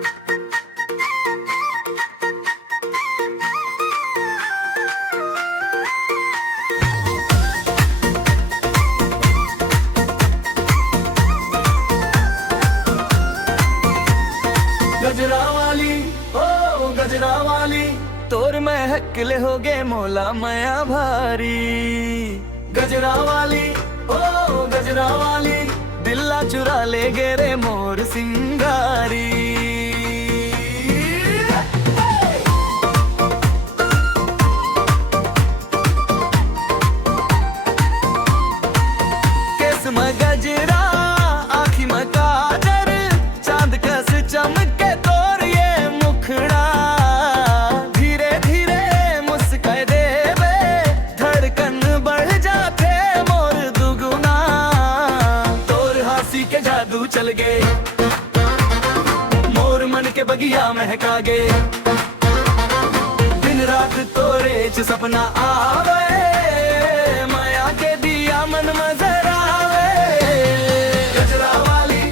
गजरा वाली ओ गजरा वाली तोर महकले हो गे मोला मया भारी। गजरा वाली ओ गजरा वाली दिल्ला चुरा ले गे रे मोर सिंगारी। केस में गजरा आँखी में काजर चांद कस चमके तोर ये मुखड़ा। धीरे धीरे मुस्काए देवे धड़कन बढ़ जाते मोर दुगुना। तोर हंसी के जादू चल गे मोर मन के बगिया महका गे। दिन रात तोरे च सपना आवे माया के दिया मन में जरावे। गजरा वाली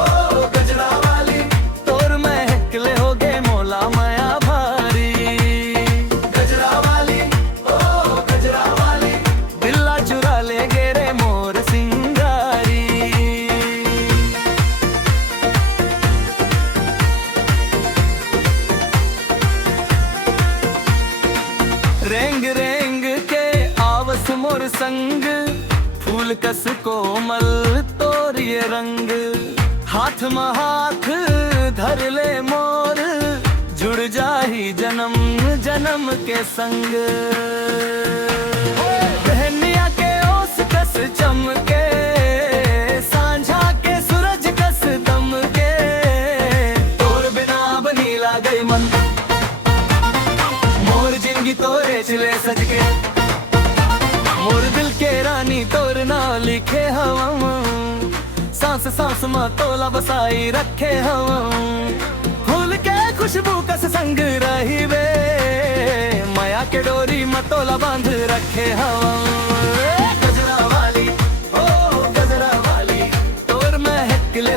ओ गजरा वाली तोर महकले हो गे मोला माया भारी। गजरा वाली ओ गजरा वाली दिल्ला चुरा ले गे रे मोर सिंगारी। रेंग रेंग के आवस मोर संग फूल कस कोमल तोर ये रंग। हाथ में हाथ धर ले मोर जुड़ जाही जन्म जन्म के संग। बहनिया के ओस कस चमके सांझा के सूरज कस दम के। तोर बिना बनी लागे मन मोर जिंदगी तोरे चले सज के। मोर दिल के रानी तोर नाम लिखे हवा सांस सांस में तोला बसाई रखे हवा। फूल के खुशबू कस संग रही वे माया के डोरी में तोला बांध रखे हवा। गजरा वाली ओ गजरा वाली तोर महकले